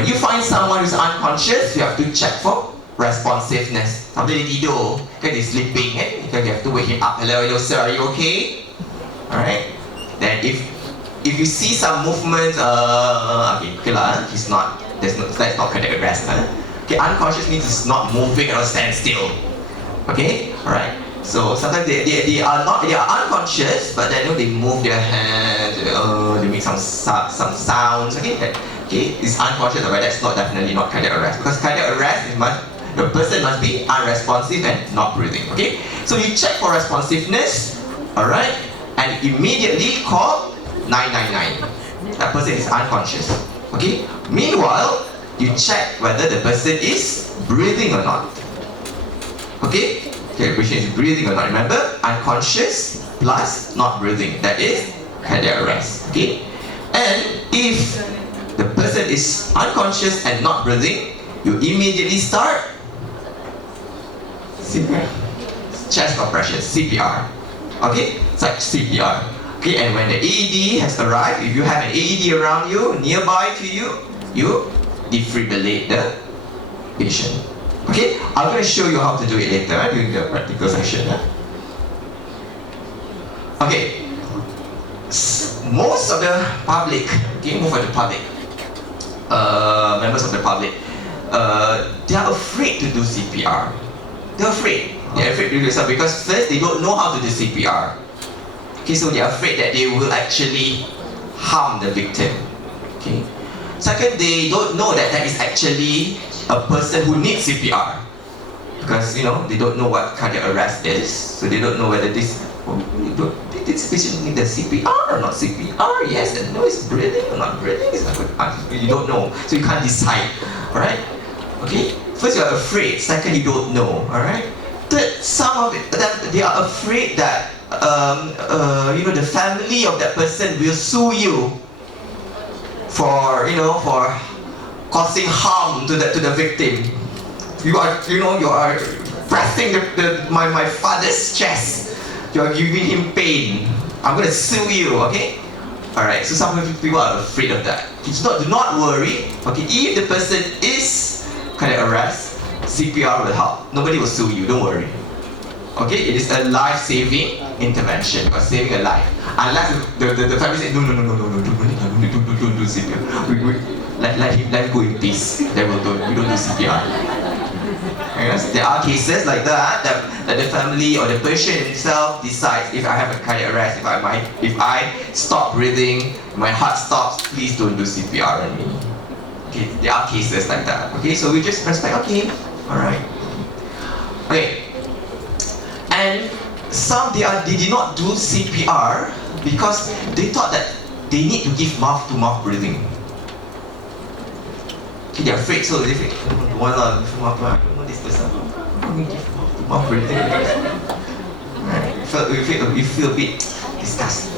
when you find someone who's unconscious, you have to check for responsiveness. Sampai dia tidur, kan dia sleeping, kan you have to wake him up. Hello, sir, are you okay? Alright. Then if you see some movement, okay lah, that's not cardiac arrest. Okay, unconscious means it's not moving or stand still. Okay, alright. So sometimes they are unconscious, but then they move their hands, they make some sounds. Okay, it's unconscious, but that's definitely not cardiac arrest, because cardiac arrest the person must be unresponsive and not breathing. Okay, so you check for responsiveness, alright, and immediately call 999. That person is unconscious. Okay. Meanwhile, you check whether the person is breathing or not. Okay. Okay, question is breathing or not. Remember, unconscious plus not breathing. That is cardiac arrest. Okay. And if the person is unconscious and not breathing, you immediately start CPR. Chest compression, CPR. Okay, it's like CPR. Okay, and when the AED has arrived, if you have an AED around you, nearby to you, you defibrillate the patient. Okay, I'm going to show you how to do it later during the practical session. Okay, most of the public, members of the public, they are afraid to do CPR. They're afraid to do this because first they don't know how to do CPR. Okay, so they're afraid that they will actually harm the victim. Okay. Second, they don't know that that is actually a person who needs CPR, because they don't know what cardiac arrest is, so they don't know whether this patient need the CPR or not CPR. Yes and no, is breathing or not breathing. You don't know, so you can't decide. All right. Okay. First, you are afraid. Second, you don't know. All right. Third, some of it, they are afraid that the family of that person will sue you for causing harm to the victim. You are pressing my father's chest. You are giving him pain. I'm going to sue you. Okay. All right. So some people are afraid of that. Do not worry. Okay. If the person is cardiac arrest, CPR will help. Nobody will sue you, don't worry. Okay, it is a life-saving intervention. You are saving a life. Unless the family says, no, don't do CPR. Let him go in peace. We don't do CPR. Yes, there are cases like that the family or the patient himself decides, if I have a cardiac arrest, if I stop breathing, my heart stops, please don't do CPR on me. Okay, there are cases like that. Okay, so we just respect. Okay, all right. Okay, and some they did not do CPR because they thought that they need to give mouth-to-mouth breathing. Okay, they're afraid, so they think, I don't know this person. I'm going to give mouth-to-mouth breathing. Right. You feel a bit disgusted.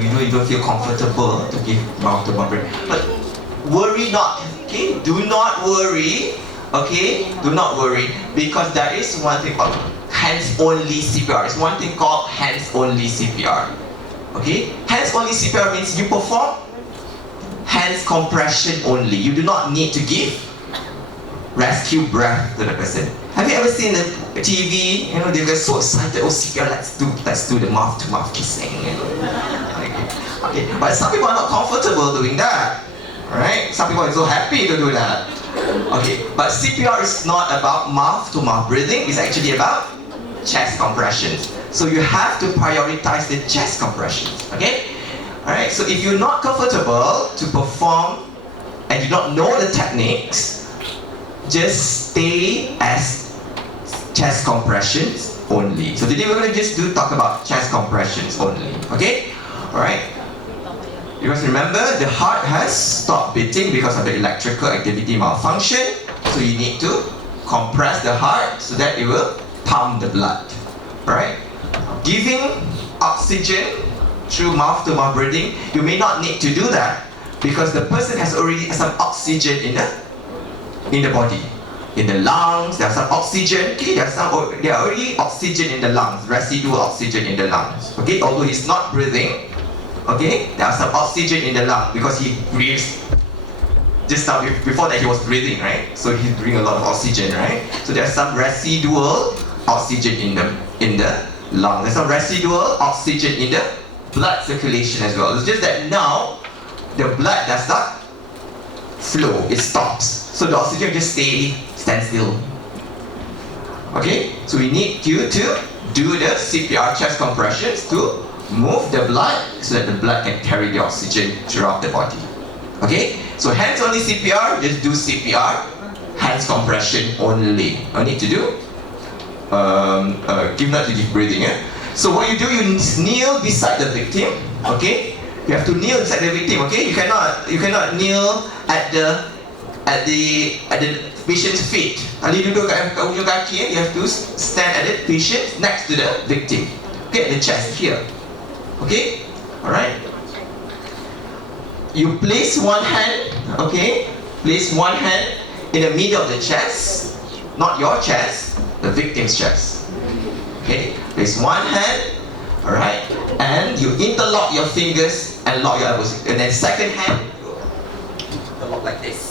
You don't feel comfortable to give mouth-to-mouth breathing. But worry not, okay? Do not worry, okay? Do not worry, because there is one thing called hands-only CPR. It's one thing called hands-only CPR, okay? Hands-only CPR means you perform hands compression only. You do not need to give rescue breath to the person. Have you ever seen the TV? They get so excited. Oh, CPR, let's do the mouth-to-mouth kissing. Okay, but some people are not comfortable doing that. Right? Some people are so happy to do that. Okay, but CPR is not about mouth-to-mouth breathing. It's actually about chest compressions. So you have to prioritize the chest compressions. Okay? Alright, so if you're not comfortable to perform and you don't know the techniques, just stay as chest compressions only. So today we're going to just talk about chest compressions only. Okay? Alright? Because remember, the heart has stopped beating because of the electrical activity malfunction. So you need to compress the heart so that it will pump the blood. Alright? Giving oxygen through mouth-to-mouth breathing, you may not need to do that because the person has already some oxygen in the body. In the lungs, there's some oxygen. Okay, there are already oxygen in the lungs, residual oxygen in the lungs. Okay, although he's not breathing, okay, there are some oxygen in the lung because he breathes just now, before that he was breathing, right? So he's breathing a lot of oxygen, right? So there's some residual oxygen in the lung. There's some residual oxygen in the blood circulation as well. It's just that now the blood does not flow, it stops. So the oxygen just stand still. Okay? So we need you to do the CPR chest compressions to move the blood so that the blood can carry the oxygen throughout the body. Okay? So hands only CPR, just do CPR. Hands compression only. I need to do not to give breathing. So what you do, you kneel beside the victim. Okay? You have to kneel beside the victim. Okay? You cannot kneel at the patient's feet. Kalau duduk kat ujung kaki, you have to stand at the patient next to the victim. Okay, the chest here. Okay, alright. You place one hand. Okay, place one hand in the middle of the chest, not your chest, the victim's chest. Okay, place one hand. Alright, and you interlock your fingers and lock your elbows. And then second hand, interlock like this.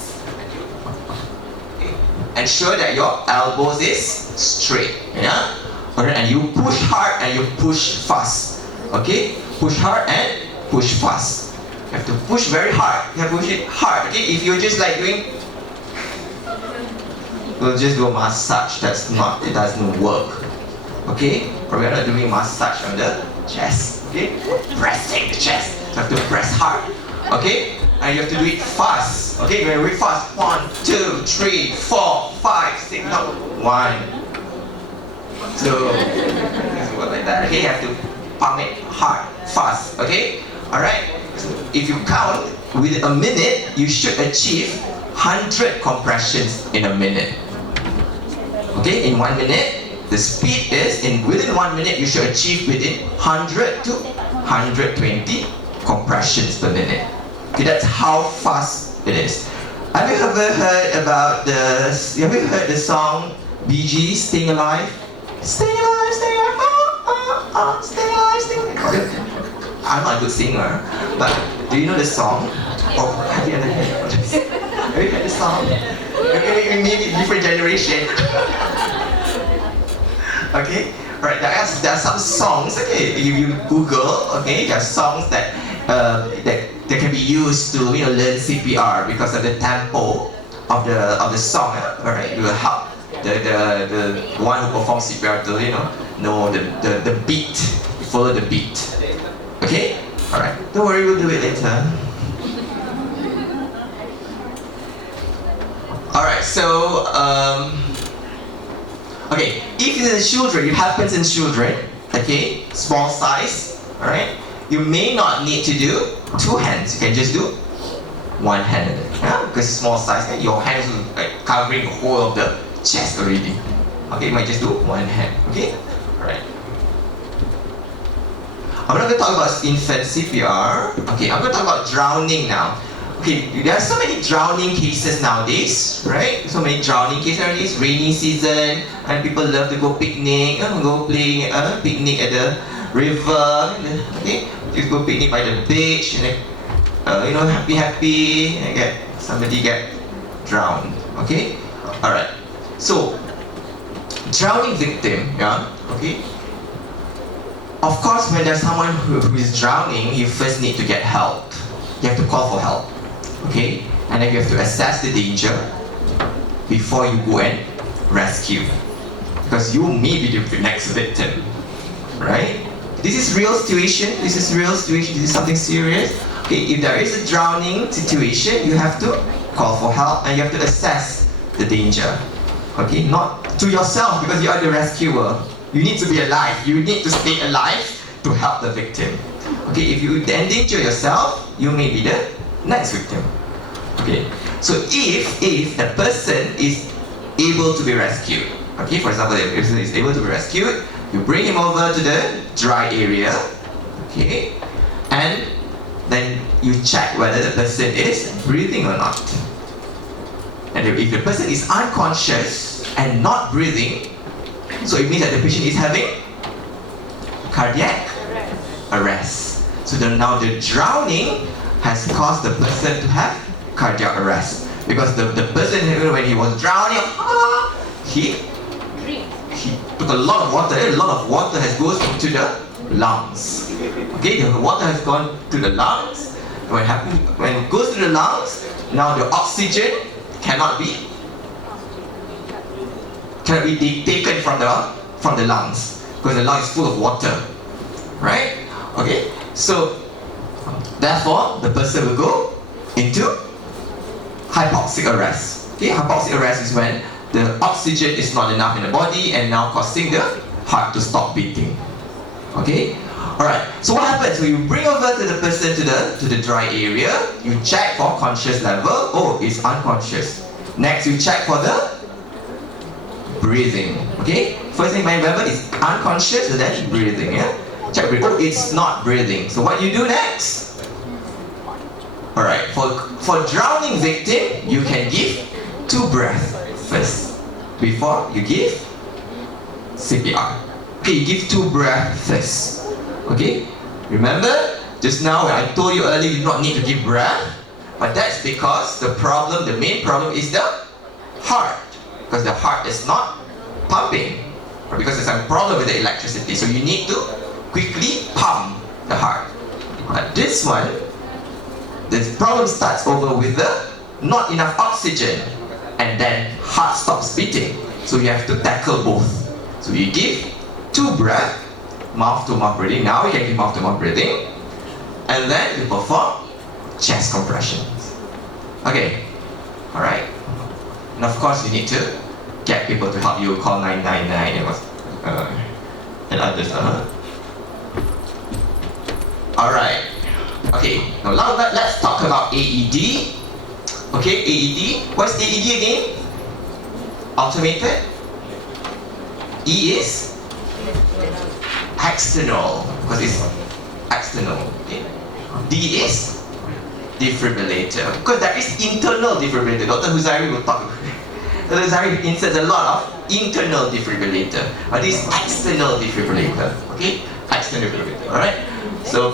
Ensure that your elbows is straight, yeah? Alright, and you push hard and you push fast. Okay? Push hard and push fast. You have to push very hard. You have to push it hard. Okay? If you're just like doing, we'll just do a massage. It doesn't work. Okay? Or we're not doing massage on the chest. Okay? Pressing the chest. You have to press hard. Okay? And you have to do it fast. Okay, you're going to do it fast. 1, 2, 3, 4, 5, 6, no. 1, 2. Just work like that. Okay, you have to pump it hard, fast. Okay? Alright? So if you count within a minute, you should achieve 100 compressions in a minute. Okay, in 1 minute, the speed is within 1 minute, you should achieve within 100 to 120 compressions per minute. Okay, that's how fast it is. Have you ever heard about the song Bee Gees, Staying Alive? Staying alive, staying alive, staying alive, staying alive. I'm not a good singer, but do you know the song? Or have you ever heard this? Have you heard the song? Maybe different generation. Okay? Alright, there are some songs, okay, if you Google, okay, there are songs that can be used to learn CPR because of the tempo of the song. Alright, it will help the one who performs CPR to know the beat, follow the beat. Okay? Alright, don't worry, we'll do it later. Alright, so okay, if it's in children, it happens in children, okay, small size, alright, you may not need to do 2 hands, you can just do 1 hand, yeah? Because small size, your hands will covering the whole of the chest already. Okay, you might just do 1 hand, okay, alright. I'm not going to talk about infant CPR, okay, I'm going to talk about drowning now. Okay, there are so many drowning cases nowadays, right? So many drowning cases nowadays, rainy season, and people love to go picnic, go play picnic at the river, okay? Just go picnic by the beach, and happy, and somebody get drowned, okay? Alright, so, drowning victim, yeah, okay? Of course, when there's someone who is drowning, you first need to get help. You have to call for help. Okay, and then you have to assess the danger before you go and rescue, because you may be the next victim, right? This is real situation. This is something serious. Okay, if there is a drowning situation, you have to call for help and you have to assess the danger. Okay, not to yourself because you are the rescuer. You need to be alive. You need to stay alive to help the victim. Okay, if you endanger yourself, you may be the next victim. Okay, so if the person is able to be rescued, okay, for example, if the person is able to be rescued, you bring him over to the dry area, okay, and then you check whether the person is breathing or not. And if the person is unconscious and not breathing, so it means that the patient is having cardiac arrest. So now the drowning has caused the person to have cardiac arrest. Because the person, when he was drowning, he took a lot of water. A lot of water has goes into the lungs. Okay, the water has gone to the lungs. When it goes to the lungs, now the oxygen cannot be taken from the lungs, because the lung is full of water, right? Okay, so therefore the person will go into hypoxic arrest. Okay, hypoxic arrest is when the oxygen is not enough in the body and now causing the heart to stop beating. Okay, all right. So what happens? So you bring over to the person to the dry area. You check for conscious level. Oh, it's unconscious. Next, you check for the breathing. Okay, first thing you remember is unconscious, and then breathing. Yeah, check breathing. Oh, it's not breathing. So what you do next? All right. For drowning victim, you can give 2 breaths first before you give CPR. Okay, you give 2 breaths first. Okay, remember just now when I told you earlier, you do not need to give breath, but that's because the main problem is the heart, because the heart is not pumping, or because there's some problem with the electricity. So you need to quickly pump the heart. But this one, the problem starts over with the not enough oxygen, and then heart stops beating. So you have to tackle both. So you give 2 breaths, mouth to mouth breathing. Now you can give mouth to mouth breathing, and then you perform chest compressions. Okay, all right. And of course you need to get people to help you. Call 999 and others. All right. Okay. Now let's talk about AED. Okay, AED. What's AED again? Automated. E is external, because it's external. Okay. D is defibrillator, because there is internal defibrillator. Dr. Huzari will talk. Dr. Huzari inserts a lot of internal defibrillator, but this is external defibrillator. Okay, external defibrillator. All right. So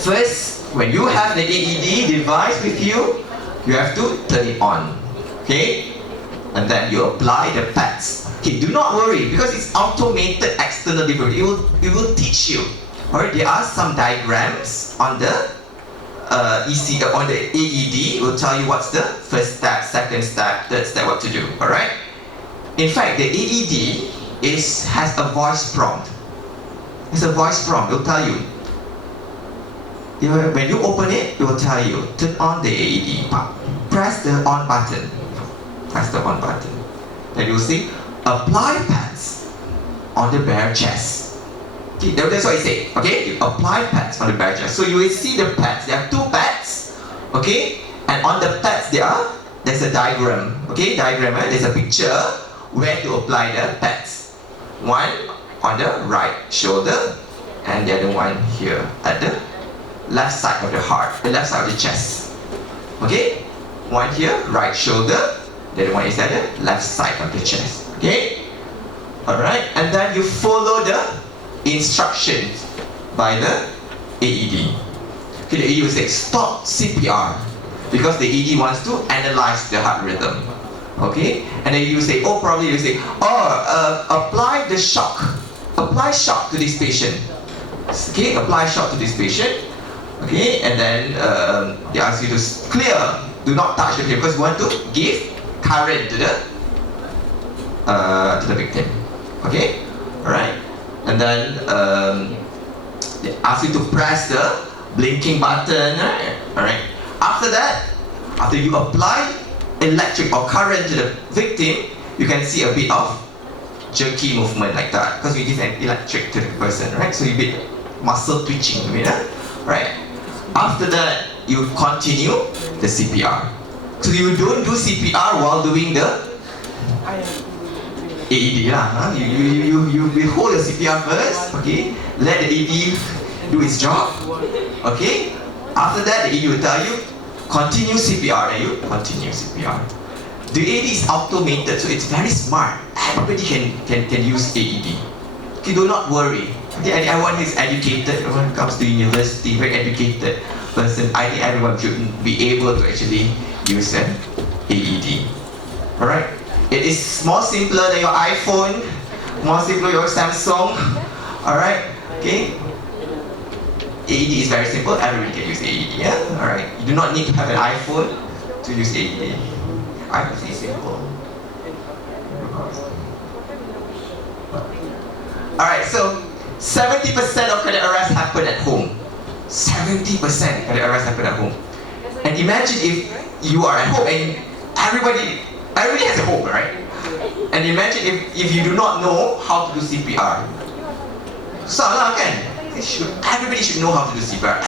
first, when you have the AED device with you, you have to turn it on. Okay, and then you apply the pads. Okay, do not worry, because it's automated external defibrillator. It will teach you. Alright, there are some diagrams on the on the AED. It will tell you what's the first step, second step, third step, what to do. Alright. In fact, the AED has a voice prompt. It's a voice prompt. It will tell you. When you open it, it will tell you turn on the AED. Press the on button. Press the on button. Then you will see apply pads on the bare chest. Okay, that's what I say. Okay, you apply pads on the bare chest. So you will see the pads. There are 2 pads. Okay, and on the pads there's a diagram. Okay, there's a picture where to apply the pads. One on the right shoulder, and the other one here at the left side of the heart, the left side of the chest. Okay, one here, right shoulder. The other one is at the left side of the chest. Okay? Alright, and then you follow the instructions by the AED. Okay, the AED will say stop CPR, because the AED wants to analyze the heart rhythm. Okay? And then you say, probably you say, apply the shock. Apply shock to this patient. Okay, apply shock to this patient. Okay, and then they ask you to clear, do not touch the patient, because you want to give current to the victim. Okay, all right, and then they ask you to press the blinking button. All right. After that, after you apply electric or current to the victim, you can see a bit of jerky movement like that, because we give an electric to the person, right? So you bit muscle twitching, right? After that, you continue the CPR. So you don't do CPR while doing the AED lah. You hold the CPR first, okay? Let the AED do its job, okay? After that, the AED will tell you continue CPR, and you continue CPR. The AED is automated, so it's very smart. Everybody can use AED. Okay, do not worry. Okay, everyone is educated. Everyone comes to university, very educated person. I think everyone should be able to actually use AED. Alright? It is more simpler than your iPhone, more simpler than your Samsung. Alright? Okay? AED is very simple, everybody can use AED, yeah? Alright? You do not need to have an iPhone to use AED. iPhone is simple. Alright, so 70% of cardiac arrest happen at home. 70% cardiac arrest happen at home. And imagine if you are at home and everybody has a home, right? And imagine if you do not know how to do CPR. Salah kan? Everybody should know how to do CPR.